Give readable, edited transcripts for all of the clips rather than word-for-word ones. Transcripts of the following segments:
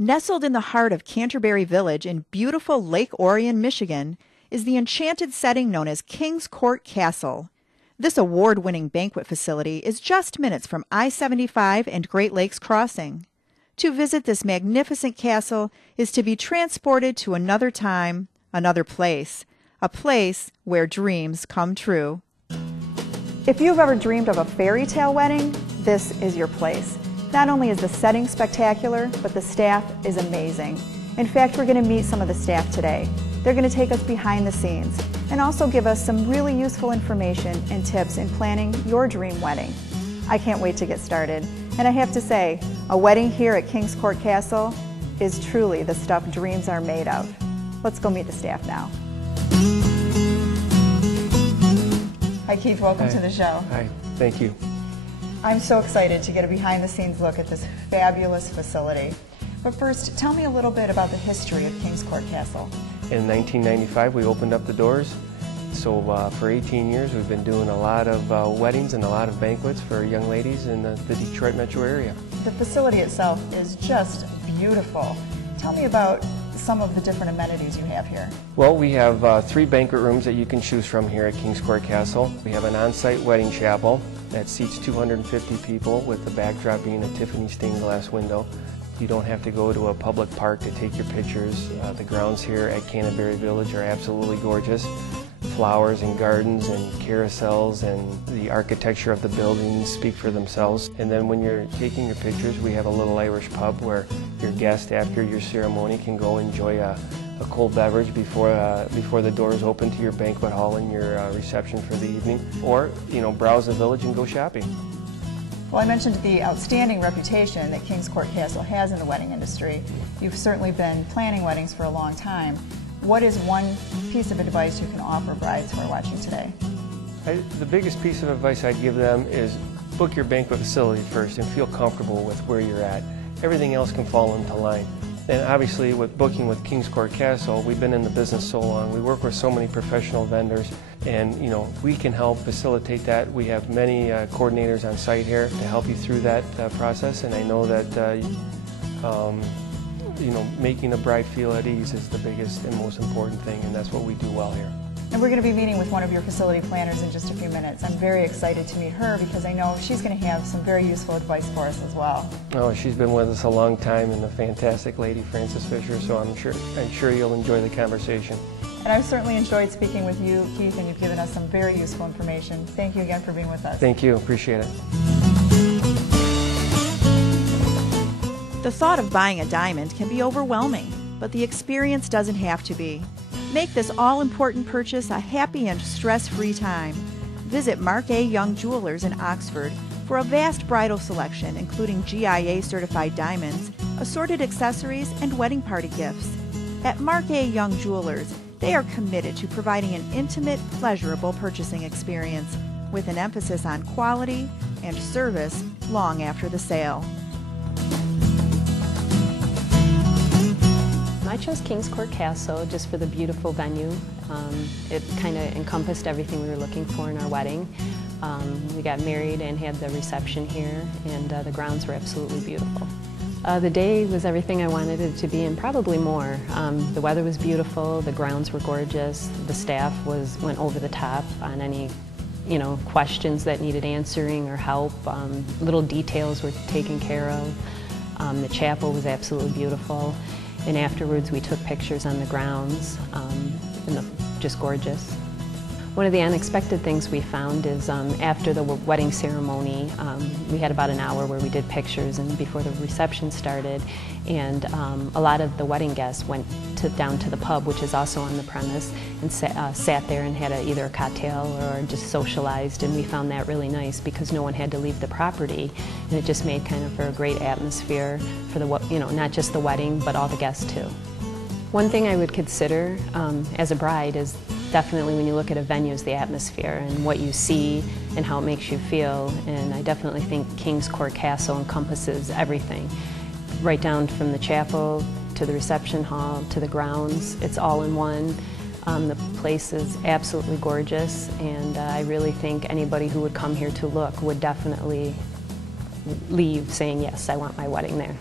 Nestled in the heart of Canterbury Village in beautiful Lake Orion, Michigan, is the enchanted setting known as Kings Court Castle. This award-winning banquet facility is just minutes from I-75 and Great Lakes Crossing. To visit this magnificent castle is to be transported to another time, another place, a place where dreams come true. If you've ever dreamed of a fairy tale wedding, this is your place. Not only is the setting spectacular, but the staff is amazing. In fact, we're going to meet some of the staff today. They're going to take us behind the scenes and also give us some really useful information and tips in planning your dream wedding. I can't wait to get started. And I have to say, a wedding here at Kings Court Castle is truly the stuff dreams are made of. Let's go meet the staff now. Hi Keith, welcome to the show. Hi, thank you. I'm so excited to get a behind-the-scenes look at this fabulous facility. But first, tell me a little bit about the history of Kings Court Castle. In 1995, we opened up the doors. So for 18 years, we've been doing a lot of weddings and a lot of banquets for young ladies in the Detroit metro area. The facility itself is just beautiful. Tell me about some of the different amenities you have here. Well, we have 3 banquet rooms that you can choose from here at Kings Court Castle. We have an on-site wedding chapel that seats 250 people with the backdrop being a Tiffany stained glass window. You don't have to go to a public park to take your pictures. The grounds here at Canterbury Village are absolutely gorgeous. Flowers and gardens and carousels and the architecture of the buildings speak for themselves. And then when you're taking your pictures, we have a little Irish pub where your guest after your ceremony can go enjoy a cold beverage before the doors open to your banquet hall and your reception for the evening. Or, browse the village and go shopping. Well, I mentioned the outstanding reputation that Kings Court Castle has in the wedding industry. You've certainly been planning weddings for a long time. What is one piece of advice you can offer brides who are watching today? The biggest piece of advice I'd give them is book your banquet facility first and feel comfortable with where you're at. Everything else can fall into line. And obviously with booking with Kings Court Castle, we've been in the business so long. We work with so many professional vendors and we can help facilitate that. We have many coordinators on site here to help you through that process, and I know that making the bride feel at ease is the biggest and most important thing, and that's what we do well here. And we're going to be meeting with one of your facility planners in just a few minutes. I'm very excited to meet her because I know she's going to have some very useful advice for us as well. Oh, she's been with us a long time and a fantastic lady, Frances Fisher, so I'm sure you'll enjoy the conversation. And I've certainly enjoyed speaking with you, Keith, and you've given us some very useful information. Thank you again for being with us. Thank you. Appreciate it. The thought of buying a diamond can be overwhelming, but the experience doesn't have to be. Make this all-important purchase a happy and stress-free time. Visit Mark A. Young Jewelers in Oxford for a vast bridal selection, including GIA-certified diamonds, assorted accessories, and wedding party gifts. At Mark A. Young Jewelers, they are committed to providing an intimate, pleasurable purchasing experience with an emphasis on quality and service long after the sale. I chose Kings Court Castle just for the beautiful venue. It kind of encompassed everything we were looking for in our wedding. We got married and had the reception here, and the grounds were absolutely beautiful. The day was everything I wanted it to be, and probably more. The weather was beautiful, the grounds were gorgeous, the staff went over the top on any questions that needed answering or help. Little details were taken care of. The chapel was absolutely beautiful. And afterwards we took pictures on the grounds, just gorgeous. One of the unexpected things we found is after the wedding ceremony, we had about an hour where we did pictures and before the reception started, and a lot of the wedding guests went down to the pub, which is also on the premise, and sat there and had either a cocktail or just socialized, and we found that really nice because no one had to leave the property, and it just made kind of for a great atmosphere for the not just the wedding but all the guests too. One thing I would consider as a bride is definitely when you look at a venue is the atmosphere and what you see and how it makes you feel, and I definitely think Kings Court Castle encompasses everything. Right down from the chapel to the reception hall to the grounds, it's all in one. The place is absolutely gorgeous, and I really think anybody who would come here to look would definitely leave saying, yes, I want my wedding there.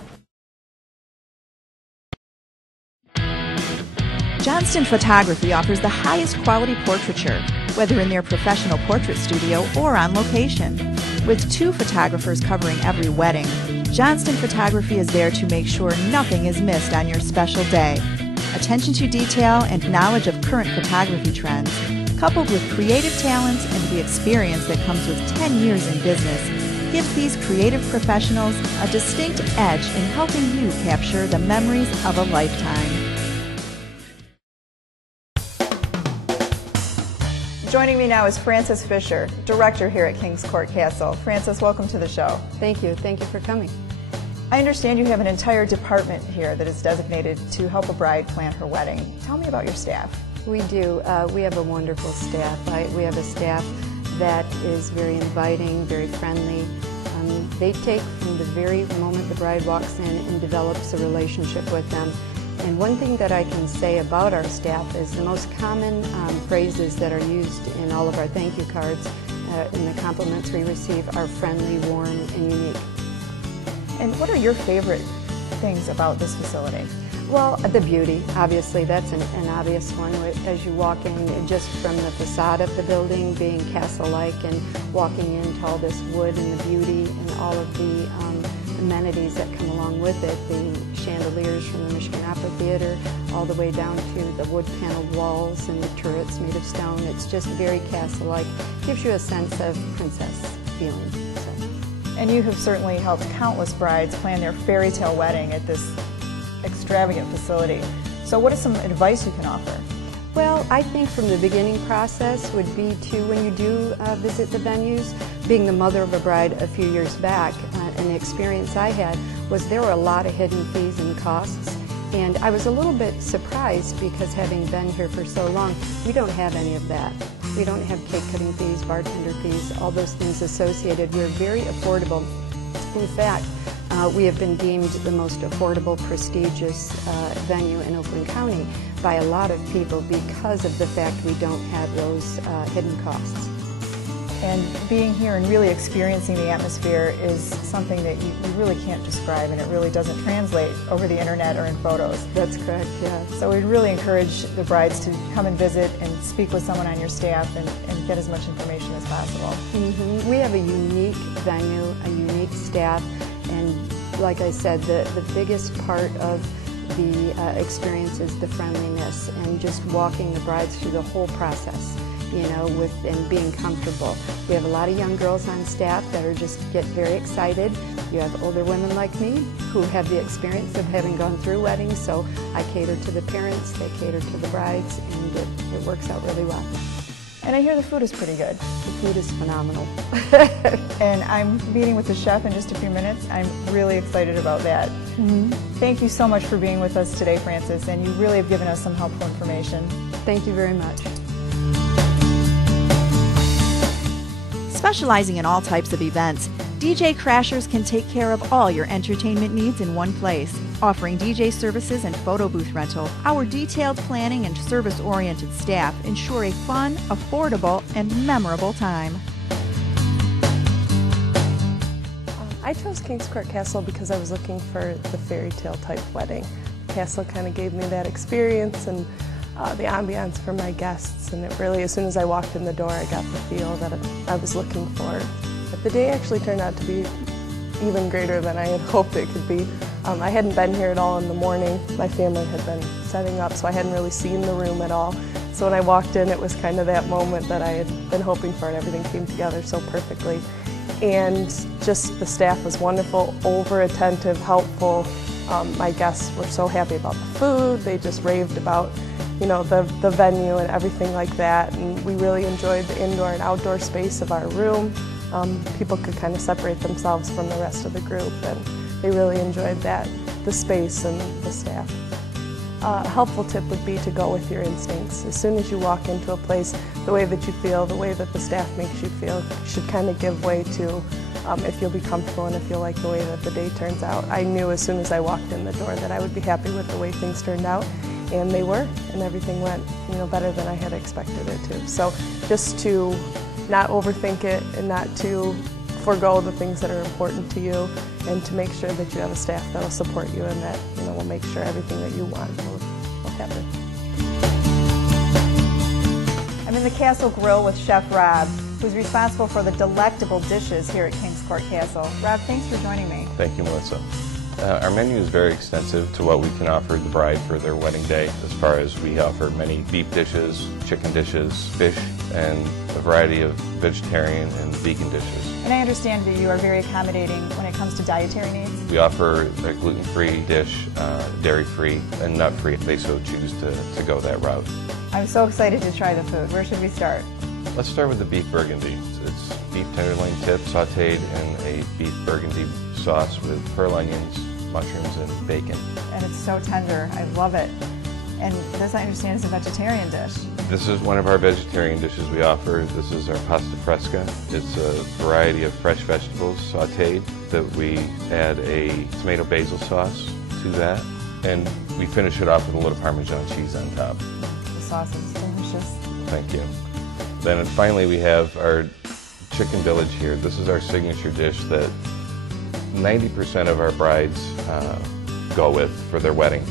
Johnston Photography offers the highest quality portraiture, whether in their professional portrait studio or on location. With 2 photographers covering every wedding, Johnston Photography is there to make sure nothing is missed on your special day. Attention to detail and knowledge of current photography trends, coupled with creative talents and the experience that comes with 10 years in business, gives these creative professionals a distinct edge in helping you capture the memories of a lifetime. Joining me now is Frances Fisher, director here at Kings Court Castle. Frances, welcome to the show. Thank you. Thank you for coming. I understand you have an entire department here that is designated to help a bride plan her wedding. Tell me about your staff. We do. We have a wonderful staff. We have a staff that is very inviting, very friendly. They take from the very moment the bride walks in and develops a relationship with them. And one thing that I can say about our staff is the most common phrases that are used in all of our thank you cards in the compliments we receive are friendly, warm, and unique. And what are your favorite things about this facility? Well, the beauty, obviously, that's an obvious one. As you walk in, just from the facade of the building being castle-like and walking into all this wood and the beauty and all of the amenities that come along with it, the chandeliers from the Michigan Opera Theater all the way down to the wood-paneled walls and the turrets made of stone. It's just very castle-like. Gives you a sense of princess feeling. So. And you have certainly helped countless brides plan their fairy tale wedding at this extravagant facility. So what is some advice you can offer? Well, I think from the beginning process would be to, when you do visit the venues, being the mother of a bride a few years back, an experience I had was there were a lot of hidden fees and costs. And I was a little bit surprised because having been here for so long, we don't have any of that. We don't have cake cutting fees, bartender fees, all those things associated. We're very affordable. In fact, we have been deemed the most affordable, prestigious venue in Oakland County by a lot of people because of the fact we don't have those hidden costs. And being here and really experiencing the atmosphere is something that you really can't describe, and it really doesn't translate over the internet or in photos. That's correct, yeah. So we'd really encourage the brides to come and visit and speak with someone on your staff and get as much information as possible. Mm-hmm. We have a unique venue, a unique staff, and like I said, the biggest part of the experience is the friendliness and just walking the brides through the whole process, you know, and being comfortable. We have a lot of young girls on staff that are just get very excited. You have older women like me who have the experience of having gone through weddings, so I cater to the parents, they cater to the brides, and it works out really well. And I hear the food is pretty good. The food is phenomenal. And I'm meeting with the chef in just a few minutes. I'm really excited about that. Mm-hmm. Thank you so much for being with us today, Frances, and you really have given us some helpful information. Thank you very much. Specializing in all types of events, DJ Crashers can take care of all your entertainment needs in one place. Offering DJ services and photo booth rental, our detailed planning and service-oriented staff ensure a fun, affordable, and memorable time. I chose Kings Court Castle because I was looking for the fairy tale type wedding. The castle kind of gave me that experience and the ambiance for my guests, and it really, as soon as I walked in the door, I got the feel that I was looking for. But the day actually turned out to be even greater than I had hoped it could be. I hadn't been here at all in the morning. My family had been setting up, so I hadn't really seen the room at all. So when I walked in, it was kind of that moment that I had been hoping for, and everything came together so perfectly. And just the staff was wonderful, over-attentive, helpful. My guests were so happy about the food. They just raved about, you know, the venue and everything like that. And we really enjoyed the indoor and outdoor space of our room. People could kind of separate themselves from the rest of the group, and they really enjoyed that, the space and the staff. A helpful tip would be to go with your instincts. As soon as you walk into a place, the way that you feel, the way that the staff makes you feel, should kind of give way to if you'll be comfortable and if you'll like the way that the day turns out. I knew as soon as I walked in the door that I would be happy with the way things turned out, and they were, and everything went, you know, better than I had expected it to. So just to not overthink it and not to forego the things that are important to you, and to make sure that you have a staff that will support you and that, you know, will make sure everything that you want will happen. in the Castle Grill with Chef Rob, who's responsible for the delectable dishes here at Kings Court Castle. Rob, thanks for joining me. Thank you, Melissa. Our menu is very extensive to what we can offer the bride for their wedding day, as far as we offer many beef dishes, chicken dishes, fish, and a variety of vegetarian and vegan dishes. And I understand that you are very accommodating when it comes to dietary needs. We offer a gluten-free dish, dairy-free, and nut-free if they so choose to go that route. I'm so excited to try the food. Where should we start? Let's start with the beef burgundy. It's beef tenderloin tips sauteed in a beef burgundy sauce with pearl onions, mushrooms, and bacon. And it's so tender. I love it. And this, I understand, is a vegetarian dish. This is one of our vegetarian dishes we offer. This is our pasta fresca. It's a variety of fresh vegetables sauteed that we add a tomato basil sauce to that, and we finish it off with a little Parmesan cheese on top. The sauce is delicious. Thank you. Then finally we have our chicken village here. This is our signature dish that 90% of our brides go with for their wedding.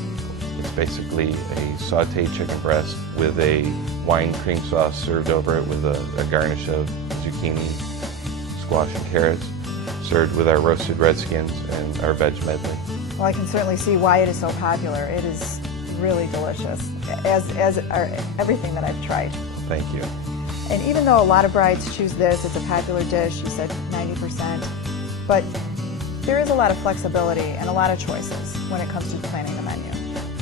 It's basically a sauteed chicken breast with a wine cream sauce served over it with a garnish of zucchini, squash, and carrots, served with our roasted red skins and our veg medley. Well, I can certainly see why it is so popular. It is really delicious, as are everything that I've tried. Thank you. And even though a lot of brides choose this, it's a popular dish, you said 90%, but there is a lot of flexibility and a lot of choices when it comes to planning the menu.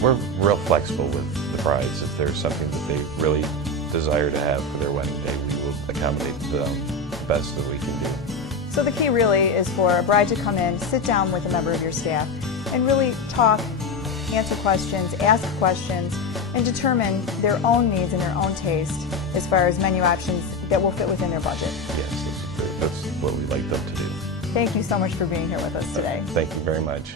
We're real flexible with the brides. If there's something that they really desire to have for their wedding day, we will accommodate them the best that we can do. So the key really is for a bride to come in, sit down with a member of your staff, and really talk, answer questions, ask questions, and determine their own needs and their own taste as far as menu options that will fit within their budget. Yes, that's what we like them to do. Thank you so much for being here with us today. Thank you very much.